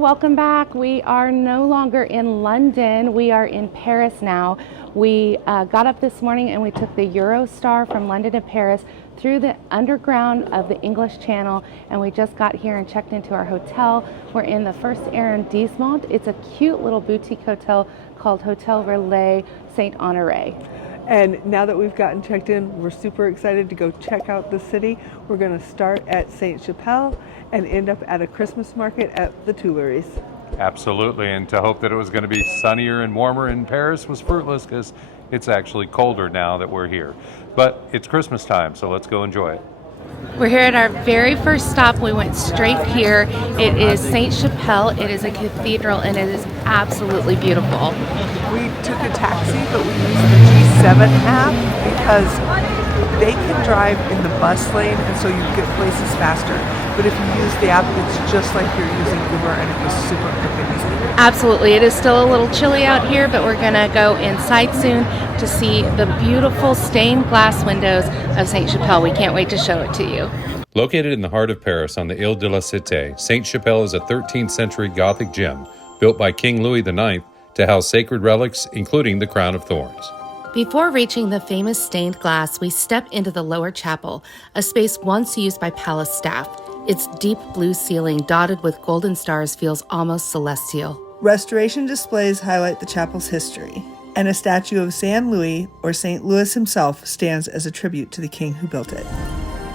welcome back. We are no longer in London. We are in Paris now. We got up this morning and we took the Eurostar from London to Paris through the underground of the English Channel, and we just got here and checked into our hotel. We're in the first arrondissement. It's a cute little boutique hotel called Hotel Relais Saint-Honoré. And now that we've gotten checked in, we're super excited to go check out the city. We're going to start at Sainte-Chapelle and end up at a Christmas market at the Tuileries. Absolutely, and to hope that it was going to be sunnier and warmer in Paris was fruitless because it's actually colder now that we're here. But it's Christmas time, so let's go enjoy it. We're here at our very first stop. We went straight here. It is Sainte-Chapelle. It is a cathedral and it is absolutely beautiful. We took a taxi, but we used the G7 app because they can drive in the bus lane, and so you get places faster. But if you use the app, it's just like you're using Uber, and it was super quick and easy. Absolutely. It is still a little chilly out here, but we're going to go inside soon to see the beautiful stained glass windows of Sainte-Chapelle. We can't wait to show it to you. Located in the heart of Paris on the Ile de la Cité, Sainte-Chapelle is a 13th century Gothic gem built by King Louis IX to house sacred relics, including the crown of thorns. Before reaching the famous stained glass, we step into the lower chapel, a space once used by palace staff. Its deep blue ceiling dotted with golden stars feels almost celestial. Restoration displays highlight the chapel's history, and a statue of Saint Louis, or St. Louis himself, stands as a tribute to the king who built it.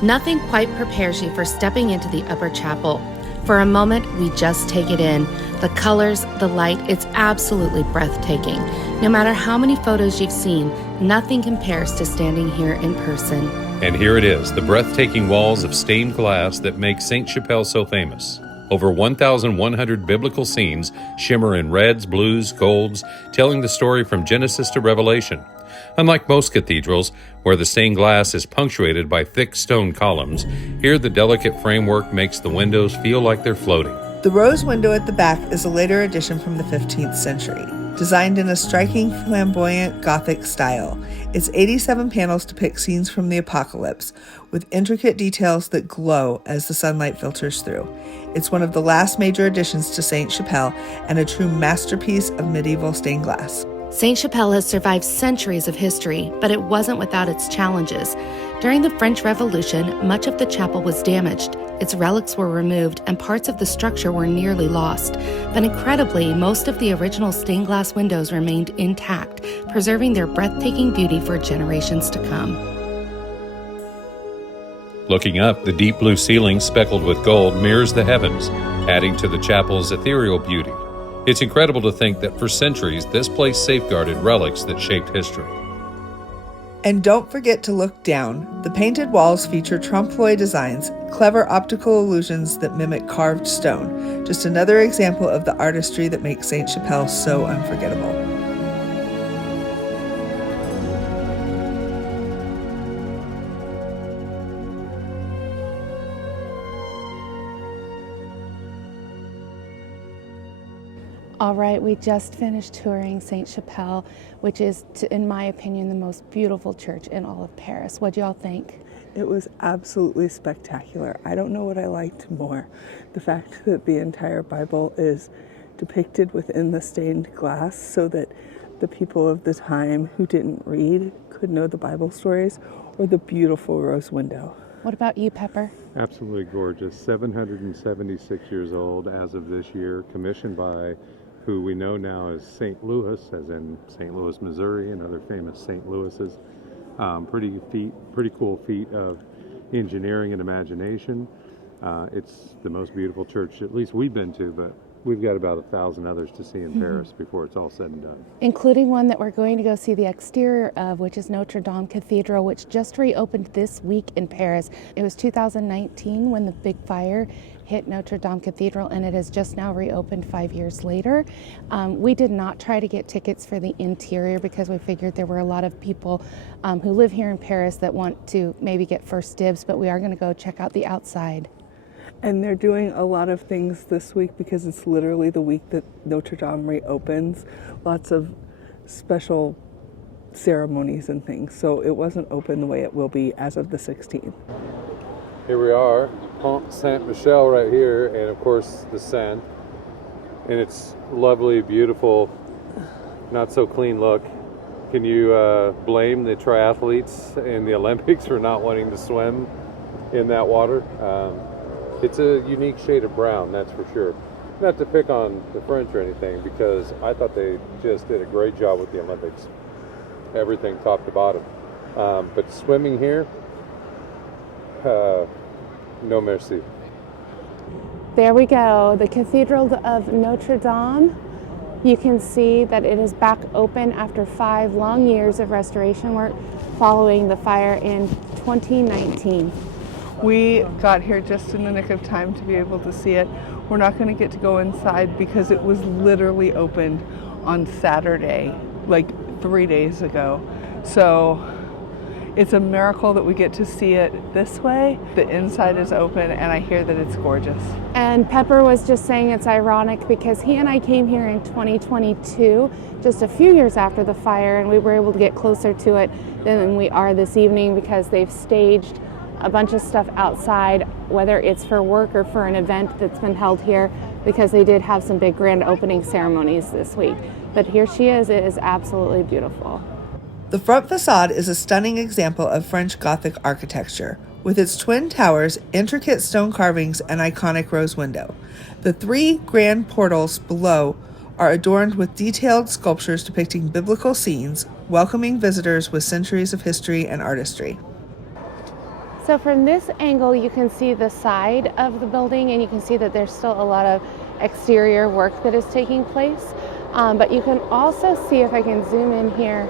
Nothing quite prepares you for stepping into the upper chapel. For a moment, we just take it in. The colors, the light, it's absolutely breathtaking. No matter how many photos you've seen, nothing compares to standing here in person. And here it is, the breathtaking walls of stained glass that make Sainte-Chapelle so famous. Over 1,100 biblical scenes shimmer in reds, blues, golds, telling the story from Genesis to Revelation. Unlike most cathedrals, where the stained glass is punctuated by thick stone columns, here the delicate framework makes the windows feel like they're floating. The rose window at the back is a later addition from the 15th century, designed in a striking flamboyant Gothic style. Its 87 panels depict scenes from the apocalypse, with intricate details that glow as the sunlight filters through. It's one of the last major additions to Sainte-Chapelle and a true masterpiece of medieval stained glass. Sainte-Chapelle has survived centuries of history, but it wasn't without its challenges. During the French Revolution, much of the chapel was damaged. Its relics were removed and parts of the structure were nearly lost. But incredibly, most of the original stained glass windows remained intact, preserving their breathtaking beauty for generations to come. Looking up, the deep blue ceiling speckled with gold mirrors the heavens, adding to the chapel's ethereal beauty. It's incredible to think that for centuries, this place safeguarded relics that shaped history. And don't forget to look down. The painted walls feature trompe-l'oeil designs, clever optical illusions that mimic carved stone. Just another example of the artistry that makes Sainte-Chapelle so unforgettable. All right, we just finished touring Sainte-Chapelle, which is, in my opinion, the most beautiful church in all of Paris. What do y'all think? It was absolutely spectacular. I don't know what I liked more. The fact that the entire Bible is depicted within the stained glass so that the people of the time who didn't read could know the Bible stories, or the beautiful rose window. What about you, Pepper? Absolutely gorgeous. 776 years old as of this year, commissioned by who we know now as St. Louis, as in St. Louis, Missouri, and other famous St. Louis's. Pretty cool feat of engineering and imagination. It's the most beautiful church, at least we've been to, but we've got about 1,000 others to see in Paris before it's all said and done. Including one that we're going to go see the exterior of, which is Notre Dame Cathedral, which just reopened this week in Paris. It was 2019 when the big fire hit Notre Dame Cathedral, and it has just now reopened 5 years later. We did not try to get tickets for the interior because we figured there were a lot of people who live here in Paris that want to maybe get first dibs, but we are going to go check out the outside. And they're doing a lot of things this week because it's literally the week that Notre Dame reopens. Lots of special ceremonies and things. So it wasn't open the way it will be as of the 16th. Here we are, Pont Saint-Michel right here, and of course the Seine. And it's lovely, beautiful, not so clean look. Can you blame the triathletes in the Olympics for not wanting to swim in that water? It's a unique shade of brown, that's for sure. Not to pick on the French or anything, because I thought they just did a great job with the Olympics. Everything top to bottom. But swimming here, no merci. There we go, the Cathedral of Notre Dame. You can see that it is back open after 5 long years of restoration work following the fire in 2019. We got here just in the nick of time to be able to see it. We're not going to get to go inside because it was literally opened on Saturday, like 3 days ago. So it's a miracle that we get to see it this way. The inside is open and I hear that it's gorgeous. And Pepper was just saying it's ironic because he and I came here in 2022, just a few years after the fire, and we were able to get closer to it than we are this evening because they've staged a bunch of stuff outside, whether it's for work or for an event that's been held here, because they did have some big grand opening ceremonies this week. But here she is, it is absolutely beautiful. The front facade is a stunning example of French Gothic architecture, with its twin towers, intricate stone carvings, and iconic rose window. The 3 grand portals below are adorned with detailed sculptures depicting biblical scenes, welcoming visitors with centuries of history and artistry. So from this angle, you can see the side of the building, and you can see that there's still a lot of exterior work that is taking place. But you can also see, if I can zoom in here,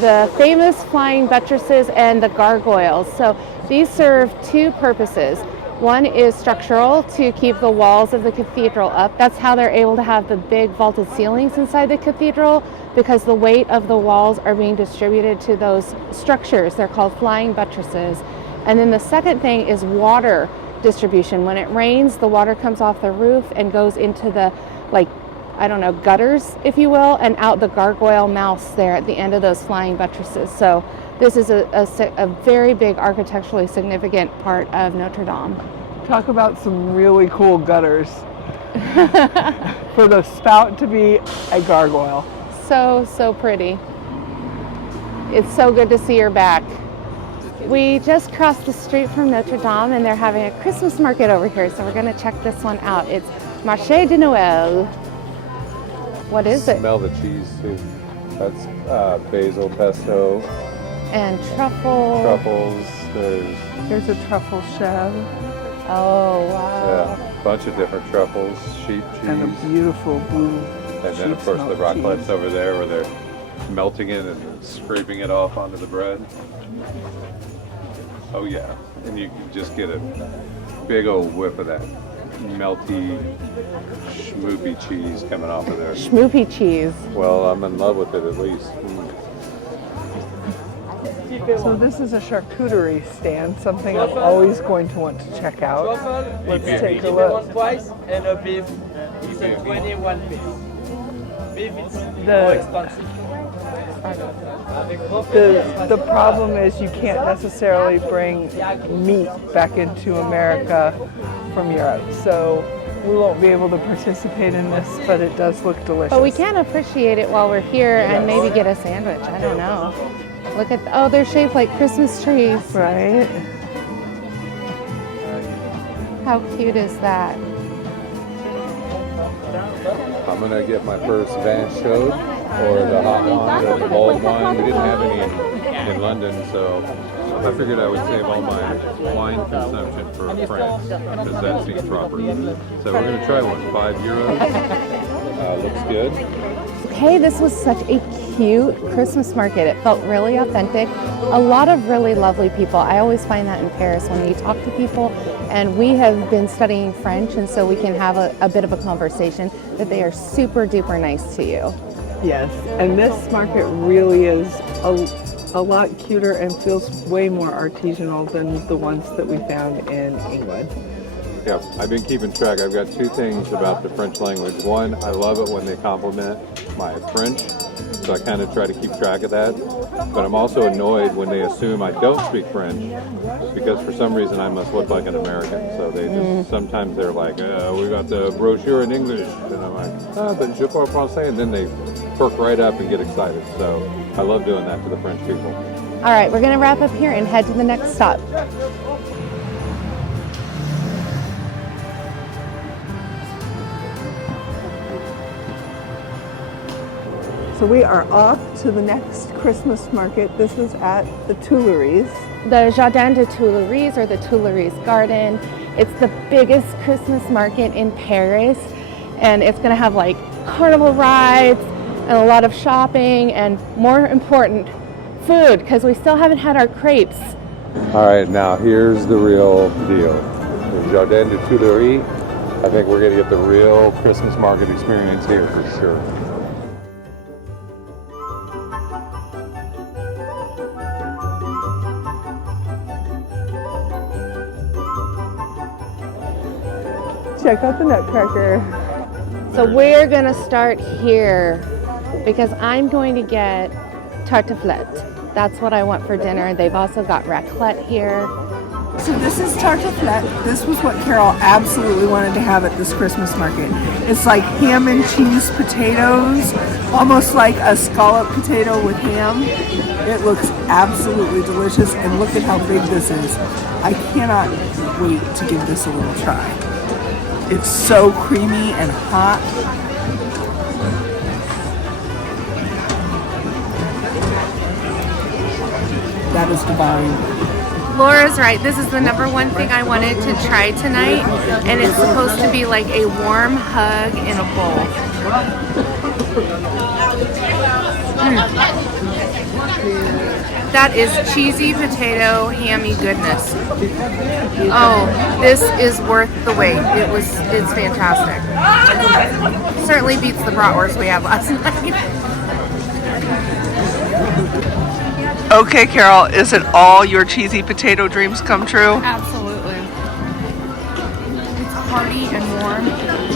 the famous flying buttresses and the gargoyles. So these serve 2 purposes. One is structural, to keep the walls of the cathedral up. That's how they're able to have the big vaulted ceilings inside the cathedral, because the weight of the walls are being distributed to those structures. They're called flying buttresses. And then the second thing is water distribution. When it rains, the water comes off the roof and goes into the, gutters, if you will, and out the gargoyle mouths there at the end of those flying buttresses. So this is a very big architecturally significant part of Notre Dame. Talk about some really cool gutters. For the spout to be a gargoyle. So pretty. It's so good to see her back. We just crossed the street from Notre Dame and they're having a Christmas market over here, so we're going to check this one out. It's Marché de Noël. What is it? Smell the cheese too. That's basil pesto. And truffles. Here's a truffle chèvre. Oh, wow. Yeah, a bunch of different truffles, sheep cheese. And a beautiful blue And then, of course, the raclette's over there where they're melting it and scraping it off onto the bread. Oh, yeah. And you can just get a big old whiff of that melty, schmoopy cheese coming off of there. Schmoopy cheese. Well, I'm in love with it at least. So this is a charcuterie stand, something I'm always going to want to check out. Let's take a look. Twice and a beef. It's a 21 piece. Beef is more expensive. The problem is you can't necessarily bring meat back into America from Europe, so we won't be able to participate in this, but it does look delicious. But we can appreciate it while we're here and maybe get a sandwich. I don't know. Look at, they're shaped like Christmas trees. Right? How cute is that? I'm going to get my first Van Chaude, or the hot wine, or the mulled wine. We didn't have any in London, so I figured I would save all my wine consumption for France, because that seems proper. So we're going to try one. €5. Looks good. Okay, this was such a cute Christmas market. It felt really authentic. A lot of really lovely people. I always find that in Paris when you talk to people, and we have been studying French, and so we can have a bit of a conversation, that they are super duper nice to you. Yes, and this market really is a lot cuter and feels way more artisanal than the ones that we found in England. Yeah, I've been keeping track. I've got 2 things about the French language. One, I love it when they compliment my French, so I kind of try to keep track of that. But I'm also annoyed when they assume I don't speak French, because for some reason I must look like an American. So they just, sometimes they're like, we got the brochure in English. And I'm like, but je parle français. And then they perk right up and get excited. So I love doing that to the French people. All right, we're gonna wrap up here and head to the next stop. So we are off to the next Christmas market. This is at the Tuileries. The Jardin de Tuileries, or the Tuileries Garden. It's the biggest Christmas market in Paris, and it's gonna have like carnival rides and a lot of shopping, and more important, food, because we still haven't had our crepes. All right, now here's the real deal. The Jardin de Tuileries. I think we're gonna get the real Christmas market experience here for sure. Check out the Nutcracker. So we're gonna start here because I'm going to get Tartiflette. That's what I want for dinner. They've also got Raclette here. So this is Tartiflette. This was what Carol absolutely wanted to have at this Christmas market. It's like ham and cheese potatoes, almost like a scallop potato with ham. It looks absolutely delicious, and look at how big this is. I cannot wait to give this a little try. It's so creamy and hot. That is divine. Laura's right. This is the number one thing I wanted to try tonight, and it's supposed to be like a warm hug in a bowl. That is cheesy potato, hammy goodness. Oh, this is worth the wait. It's fantastic. Certainly beats the bratwurst we had last night. Okay, Carol, is it all your cheesy potato dreams come true? Absolutely. It's hearty and warm.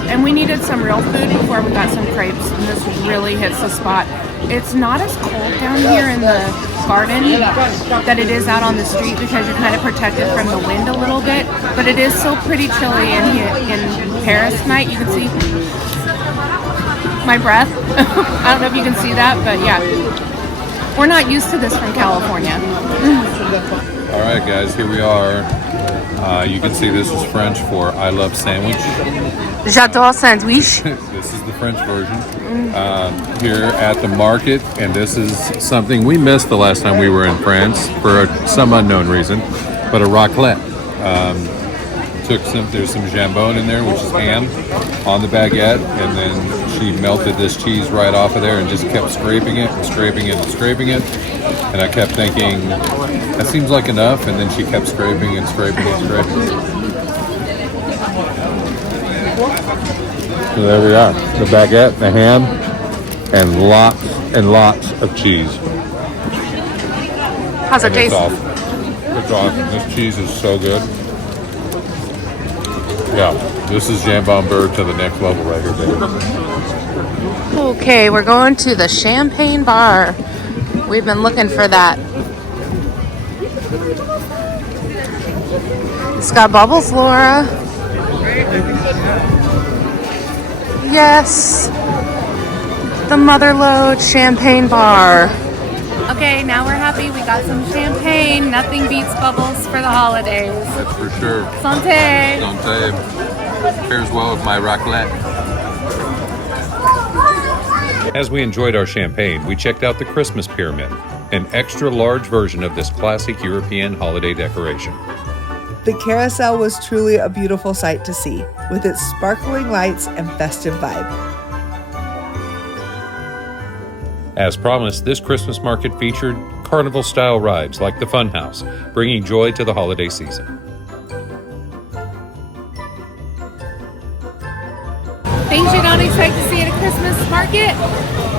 And we needed some real food before we got some crepes, and this really hits the spot. It's not as cold down here in the garden that it is out on the street because you're kind of protected from the wind a little bit, but it is so pretty chilly in Paris tonight. You can see my breath. I don't know if you can see that, but yeah. We're not used to this from California. All right, guys, here we are. You can see this is French for I love sandwich. J'adore sandwich. This is the French version. Here at the market, and this is something we missed the last time we were in France for some unknown reason, but a raclette. There's some jambon in there, which is ham, on the baguette, and then she melted this cheese right off of there and just kept scraping it and scraping it and scraping it. And I kept thinking, that seems like enough, and then she kept scraping and scraping and scraping. So there we are, the baguette, the ham, and lots of cheese. How's it taste? It's awesome. This cheese is so good. Yeah, this is jambon beurre to the next level right here, baby. Okay, we're going to the Champagne Bar. We've been looking for that. It's got bubbles, Laura. Yes. The Motherlode Champagne Bar. Okay, now we're happy. We got some champagne. Nothing beats bubbles for the holidays. That's for sure. Santé. Santé. Pairs well with my raclette. As we enjoyed our champagne, we checked out the Christmas Pyramid, an extra large version of this classic European holiday decoration. The carousel was truly a beautiful sight to see, with its sparkling lights and festive vibe. As promised, this Christmas market featured carnival-style rides like the Funhouse, bringing joy to the holiday season. Things you don't expect to see at a Christmas market?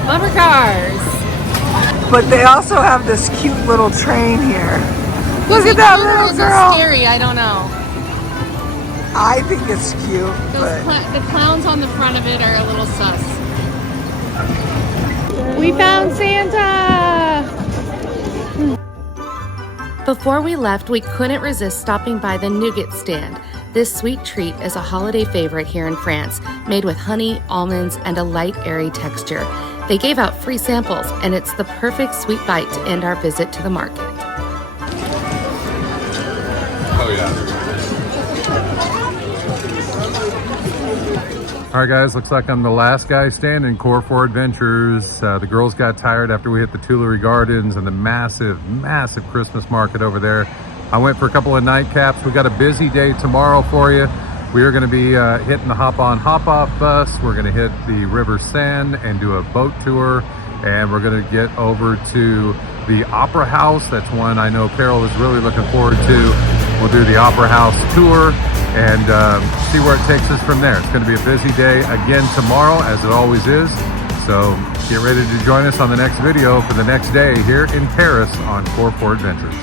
Bumper cars. But they also have this cute little train here. Look at that little girl. Scary, I don't know. I think it's cute. But The clowns on the front of it are a little sus. We found Santa! Before we left, we couldn't resist stopping by the nougat stand. This sweet treat is a holiday favorite here in France, made with honey, almonds, and a light, airy texture. They gave out free samples, and it's the perfect sweet bite to end our visit to the market. Oh yeah. All right, guys, looks like I'm the last guy standing. Core 4 Adventures. The girls got tired after we hit the Tuileries Gardens and the massive, massive Christmas market over there. I went for a couple of nightcaps. We got a busy day tomorrow for you. We are going to be hitting the hop-on, hop-off bus. We're going to hit the River Seine and do a boat tour. And we're going to get over to the Opera House. That's one I know Carol is really looking forward to. We'll do the Opera House tour and see where it takes us from there. It's going to be a busy day again tomorrow, as it always is. So get ready to join us on the next video for the next day here in Paris on Core 4 Adventures.